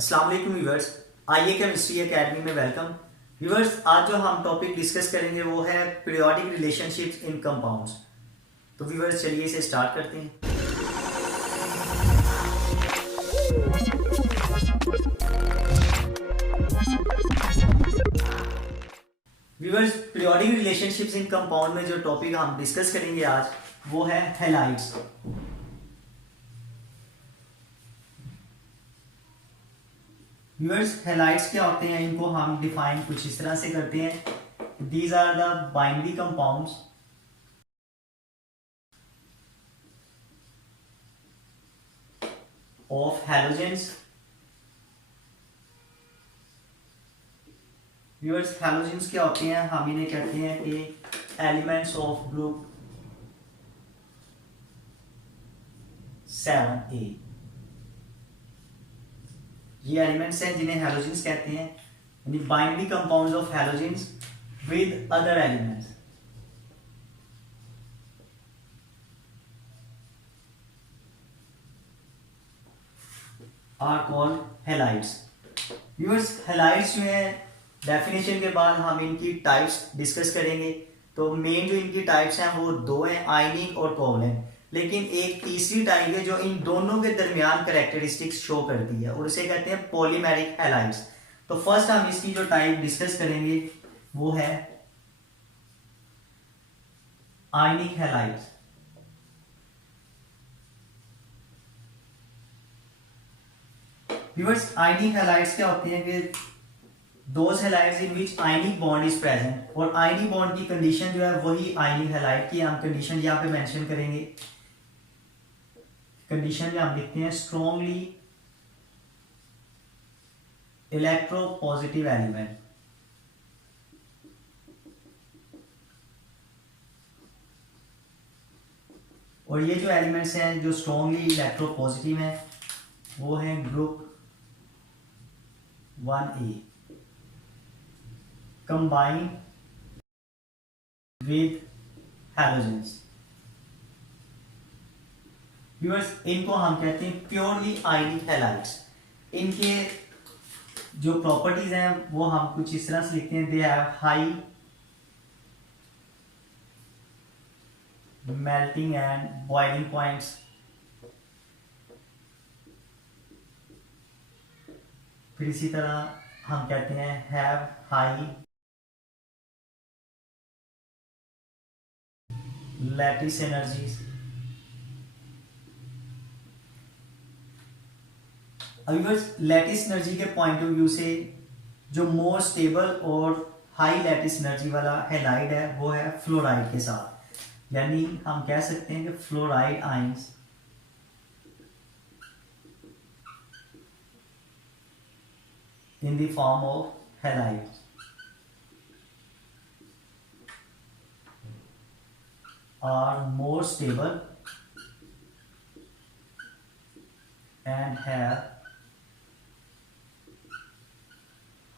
अस्सलाम वालेकुम व्यूअर्स, आइए केमिस्ट्री एकेडमी में वेलकम। व्यूअर्स, आज जो हम टॉपिक डिस्कस करेंगे वो है पीरियोडिक रिलेशनशिप्स इन कंपाउंड्स। तो व्यूअर्स चलिए इसे स्टार्ट करते हैं। व्यूअर्स, पीरियोडिक रिलेशनशिप्स इन कंपाउंड में जो टॉपिक हम डिस्कस करेंगे आज वो है हैलाइड्स। व्यूअर्स, हैलाइड्स क्या होते हैं, इनको हम डिफाइन कुछ इस तरह से करते हैं। These are the binary compounds of halogens. Viewers, halogens क्या होते हैं, हम इन्हें कहते हैं कि एलिमेंट्स ऑफ ग्रुप 7A। ये एलिमेंट्स हैं जिन्हें हैलोजेंस कहते हैं, यानी binary compounds of halogens with other elements. Are called halides. Viewers, halides जो है डेफिनेशन के बाद हम इनकी टाइप्स डिस्कस करेंगे। तो मेन जो इनकी टाइप्स हैं वो दो हैं, आयनिक और कोवलेंट। लेकिन एक तीसरी टाइप है जो इन दोनों के दरमियान कैरेक्टरिस्टिक्स शो करती है और उसे कहते हैं पॉलीमेरिक हैलाइड्स। तो फर्स्ट हम इसकी जो टाइप डिस्कस करेंगे वो है आयनिक हैलाइड्स। व्यूअर्स, आयनिक हैलाइड्स क्या होते हैं कि those halides in which ionic bond is present, और आयनिक बॉन्ड की कंडीशन जो है वही आयनिक हैलाइड की हम कंडीशन यहाँ पे मेंशन करेंगे। कंडीशन में हम लिखते हैं स्ट्रॉन्गली इलेक्ट्रोपॉजिटिव एलिमेंट। और ये जो एलिमेंट्स हैं जो स्ट्रॉन्गली इलेक्ट्रोपॉजिटिव हैं वो हैं group 1A combine with halogens. Viewers, इनको हम कहते हैं प्योरली आयनिक हैलाइड्स। इनके जो प्रॉपर्टीज हैं वो हम कुछ इस तरह से लिखते हैं। They have high melting and boiling points. फिर इसी तरह हम कहते हैं have high lattice energies. Lattice energy के पॉइंट ऑफ व्यू से जो मोर स्टेबल और हाई लैटिस एनर्जी वाला हैलाइड है वो है फ्लोराइड के साथ। यानी हम कह सकते हैं कि fluoride ions in the form of halides are more stable and have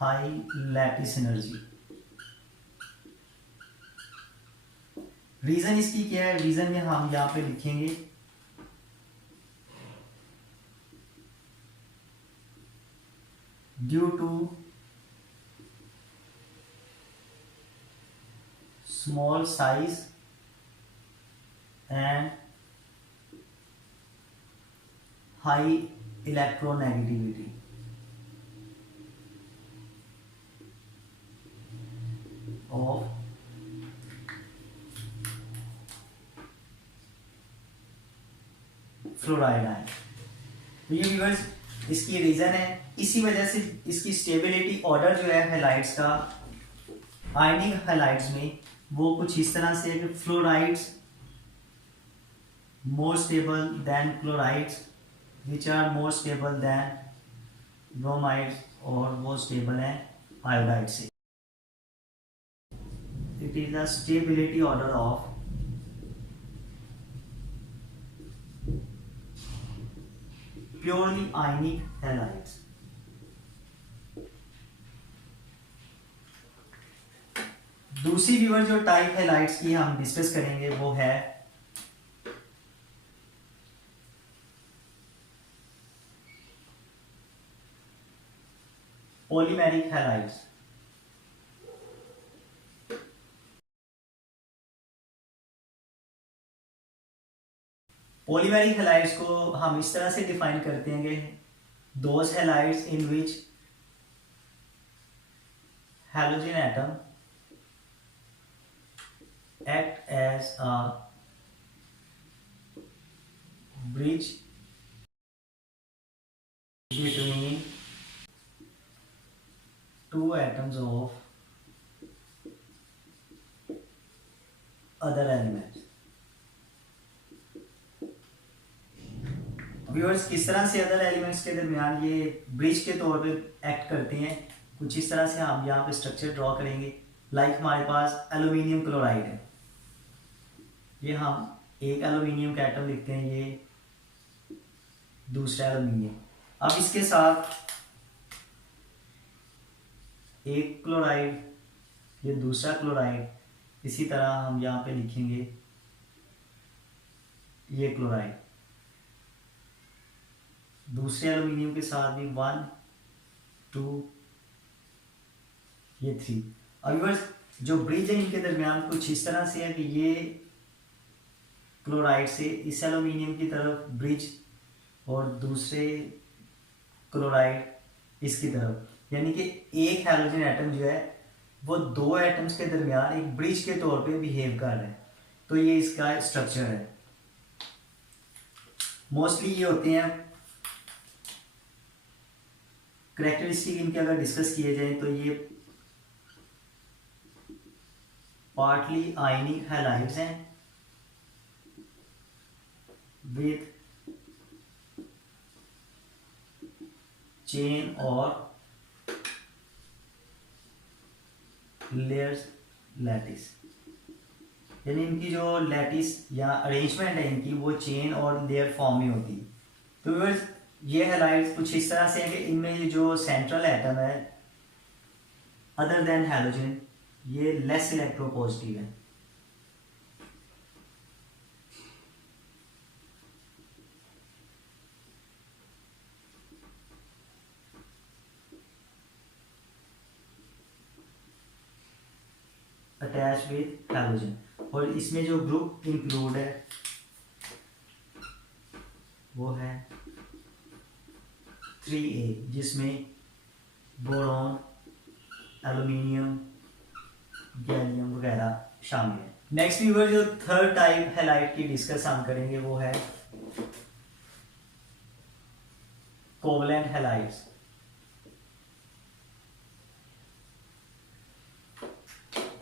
high lattice energy। Reason इसकी क्या है, रीजन में हम यहां पे लिखेंगे due to small size and high electronegativity। of fluoride ion. तो ये व्यूअर्स इसकी रीजन है। इसी वजह से इसकी स्टेबिलिटी ऑर्डर जो है हैलाइड्स का आयनिक हैलाइड्स में वो कुछ इस तरह से है कि fluorides more stable than chlorides which are more stable than bromides, और वो स्टेबल है आयोडाइड से। It is the stability order of purely ionic halides. दूसरी व्यूअर जो टाइप हैलाइड्स की हम डिस्कस करेंगे वो है पॉलीमेरिक हैलाइड्स। पॉलीमेरिक हैलाइड्स को हम इस तरह से डिफाइन करते हैं कि those halides in which halogen atom act as a bridge between two atoms of other elements। Viewers किस तरह से अदर एलिमेंट्स के दरमियान ये ब्रिज के तौर पे एक्ट करते हैं, कुछ इस तरह से हम यहाँ पे स्ट्रक्चर ड्रॉ करेंगे। लाइक हमारे पास एल्यूमिनियम क्लोराइड है, ये हम एक एल्यूमिनियम का एटम लिखते हैं, ये दूसरा एल्यूमिनियम। अब इसके साथ एक क्लोराइड, ये दूसरा क्लोराइड, इसी तरह हम यहाँ पे लिखेंगे ये क्लोराइड, दूसरे एल्यूमिनियम के साथ भी 1 2 ये 3। अब जो ब्रिज है इनके दरमियान कुछ इस तरह से है कि ये क्लोराइड से इस एल्यूमिनियम की तरफ ब्रिज और दूसरे क्लोराइड इसकी तरफ, यानी कि एक हाइड्रोजन एटम जो है वो दो एटम्स के दरमियान एक ब्रिज के तौर पे बिहेव कर रहे हैं। तो ये इसका स्ट्रक्चर है। मोस्टली ये होते हैं करेक्टरिस्टिक इनके अगर डिस्कस किए जाए तो ये पार्टली आयनिक हैलाइड्स हैं विथ चेन और लेयर्स लैटिस, यानी इनकी जो लैटिस या अरेंजमेंट है इनकी वो चेन और लेयर फॉर्म में होती है। तो व्यूअर्स ये हैलाइड्स कुछ इस तरह से है कि इनमें ये जो सेंट्रल एटम है अदर देन हैलोजन ये लेस इलेक्ट्रोपॉजिटिव है। अटैच विद हैलोजन, और इसमें जो ग्रुप इंक्लूड है वो है 3A, जिसमें बोरॉन, एल्यूमिनियम, गैलियम वगैरह शामिल है। नेक्स्ट व्यूअर जो थर्ड टाइप हैलाइड की डिस्कस हम करेंगे वो है covalent halides.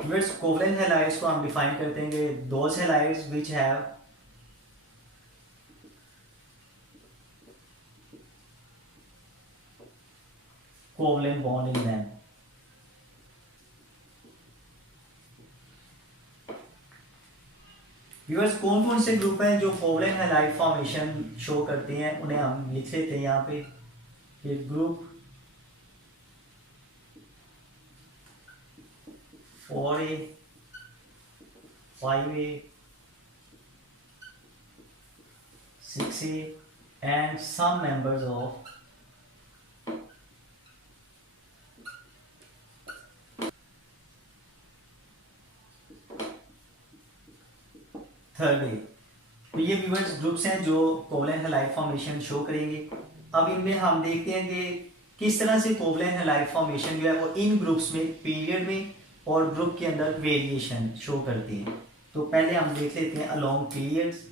Viewers covalent halides को हम डिफाइन करते हैं कि those halides which have covalent bond in them. Viewers कौन कौन से ग्रुप हैं जो कोवलेंट हैलाइड फॉर्मेशन शो करते हैं उन्हें हम लिख लेते हैं यहाँ पे कि group 4A 5A 6A and some members of third A. तो ये व्यूअर्स ग्रुप्स हैं जो कोवलेंट हैलाइड फॉर्मेशन शो करेंगे। अब इनमें हम देखते हैं कि किस तरह से कोवलेंट हैलाइड फॉर्मेशन जो है वो इन ग्रुप्स में पीरियड में और ग्रुप के अंदर वेरिएशन शो करती है। तो पहले हम देख लेते हैं अलोंग पीरियड्स।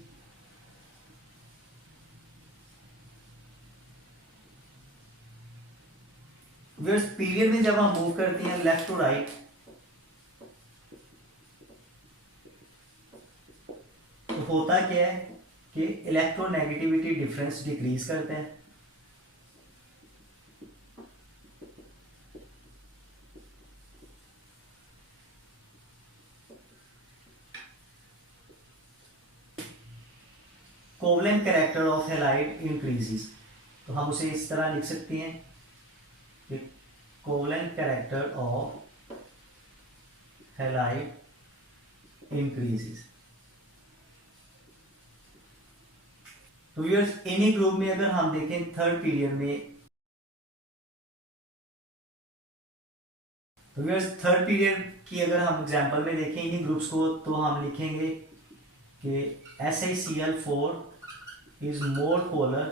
व्यूअर्स पीरियड में जब हम मूव करते हैं लेफ्ट टू राइट तो होता क्या है कि इलेक्ट्रोनेगेटिविटी डिफरेंस डिक्रीज करते हैं। Covalent character of halide increases, तो हम उसे इस तरह लिख सकते हैं कि covalent character of halide increases. तो व्यूअर्स इन्हीं ग्रुप में अगर हम देखें थर्ड पीरियड में तो व्यूअर्स थर्ड पीरियड की अगर हम एग्जांपल में देखें इन्हीं ग्रुप्स को, तो हम लिखेंगे कि SiCl4 is more polar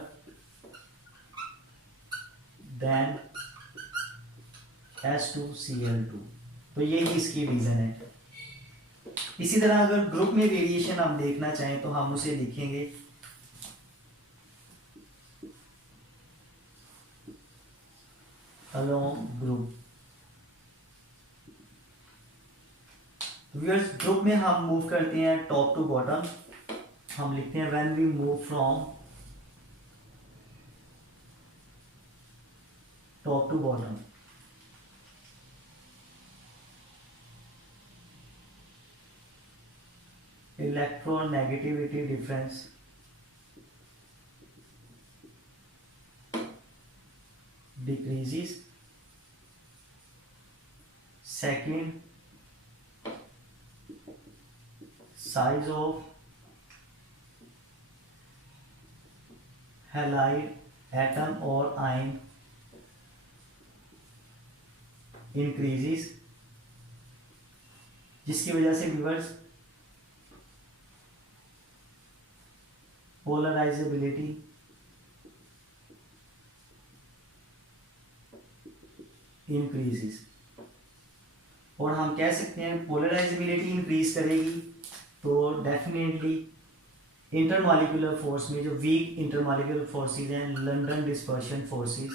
then H2Cl2। तो यही इसकी रीजन है। इसी तरह अगर ग्रुप में वेरिएशन हम देखना चाहें तो हम उसे लिखेंगे अलोंग ग्रुप। व्यूअर्स ग्रुप में हम मूव करते हैं टॉप टू बॉटम। हम लिखते हैं when we move from top to bottom, electronegativity difference decreases. Second, size of halide atom or ion increases, जिसकी वजह से व्यूअर्स पोलराइजेबिलिटी इंक्रीजेस। और हम कह सकते हैं पोलराइजेबिलिटी इंक्रीज करेगी तो डेफिनेटली इंटरमॉलिक्यूलर फोर्स में जो वीक इंटरमॉलिक्यूलर फोर्सेस हैं, लंदन डिस्पर्शन फोर्सेस,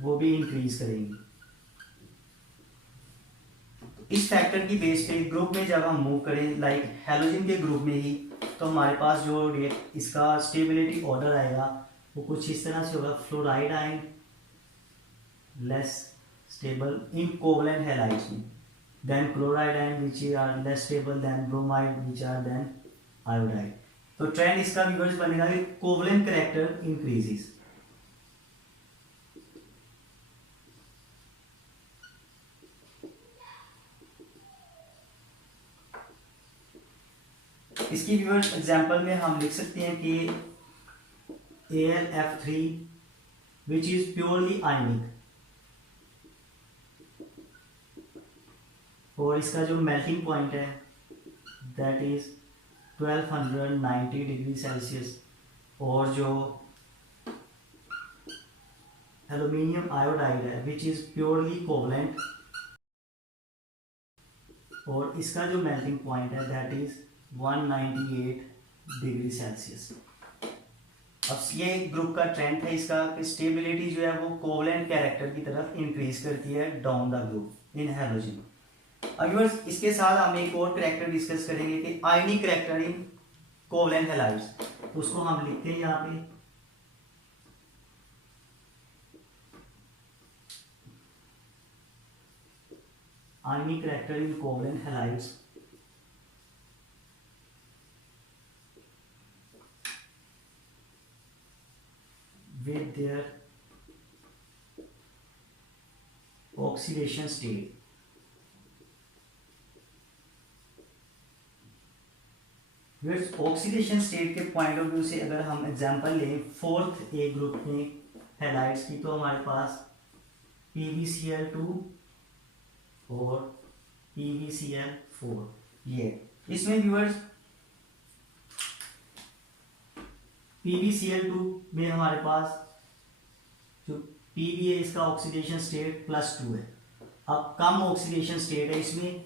वो भी इंक्रीज करेंगी। इस फैक्टर की बेस पे ग्रुप में जब हम मूव करें लाइक हैलोजन के ग्रुप में ही, तो हमारे पास जो इसका स्टेबिलिटी ऑर्डर आएगा वो कुछ इस तरह से होगा। Fluoride ion less stable in covalent halides में, than chloride ion which are less stable than bromide which are than iodide. तो ट्रेंड इसका व्यूअर्स बनेगा कि कोवलेंट कैरेक्टर इंक्रीजेस। इसकी व्यूअर्स एग्जांपल में हम लिख सकते हैं कि AlF3 विच इज प्योरली आयनिक, और इसका जो मेल्टिंग पॉइंट है दैट इज 1290 डिग्री सेल्सियस, और जो एल्यूमिनियम आयोडाइड है विच इज प्योरली कोवलेंट, और इसका जो मेल्टिंग पॉइंट है दैट इज 198 डिग्री सेल्सियस। अब ये ग्रुप का ट्रेंड है इसका कि स्टेबिलिटी जो है वो कोवलेंट कैरेक्टर की तरफ इंक्रीज करती है down the group in halogen. अब इसके साथ हम एक और कैरेक्टर डिस्कस करेंगे कि आयनिक कैरेक्टर इन कोवलेंट हैलाइड्स। तो उसको हम लिखते हैं यहाँ पे आयनिक character in covalent halides with their oxidation state। Oxidation state के पॉइंट ऑफ व्यू से अगर हम एग्जांपल लें फोर्थ ए ग्रुप में हैलाइड्स की, तो हमारे पास PbCl2 और PbCl4 ये। इसमें व्यूअर्स PbCl2 में हमारे पास जो Pb है इसका ऑक्सीडेशन स्टेट +2 है। अब कम ऑक्सीडेशन स्टेट है इसमें,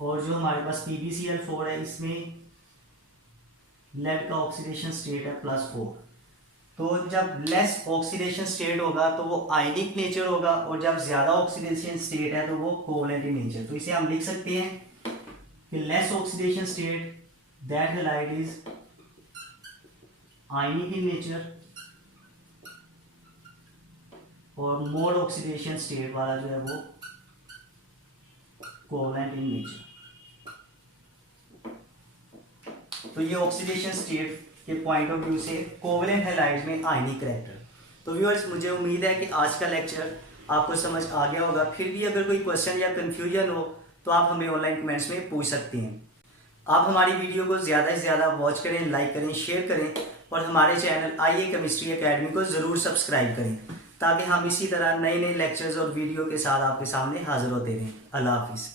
और जो हमारे पास PbCl4 है इसमें लेड का ऑक्सीडेशन स्टेट है +4। तो जब लेस ऑक्सीडेशन स्टेट होगा तो वो आयनिक नेचर होगा, और जब ज्यादा ऑक्सीडेशन स्टेट है तो वो कोवलेंट इन नेचर। तो इसे हम लिख सकते हैं कि less oxidation state that halide is ionic in nature, और मोर ऑक्सीडेशन स्टेट वाला जो है वो कोवलेंट इन नेचर। तो ये ऑक्सीडेशन स्टेट के पॉइंट ऑफ व्यू से कोवलेंट हैलाइड्स में आयनिक कैरेक्टर। तो व्यूअर्स मुझे उम्मीद है कि आज का लेक्चर आपको समझ आ गया होगा। फिर भी अगर कोई क्वेश्चन या कंफ्यूजन हो तो आप हमें ऑनलाइन कमेंट्स में पूछ सकते हैं। आप हमारी वीडियो को ज़्यादा से ज़्यादा वॉच करें, लाइक करें, शेयर करें, और हमारे चैनल आईए केमिस्ट्री एकेडमी को ज़रूर सब्सक्राइब करें, ताकि हम इसी तरह नए नए लेक्चर्स और वीडियो के साथ आपके सामने हाजिर होते रहें। अल्लाह हाफिज़।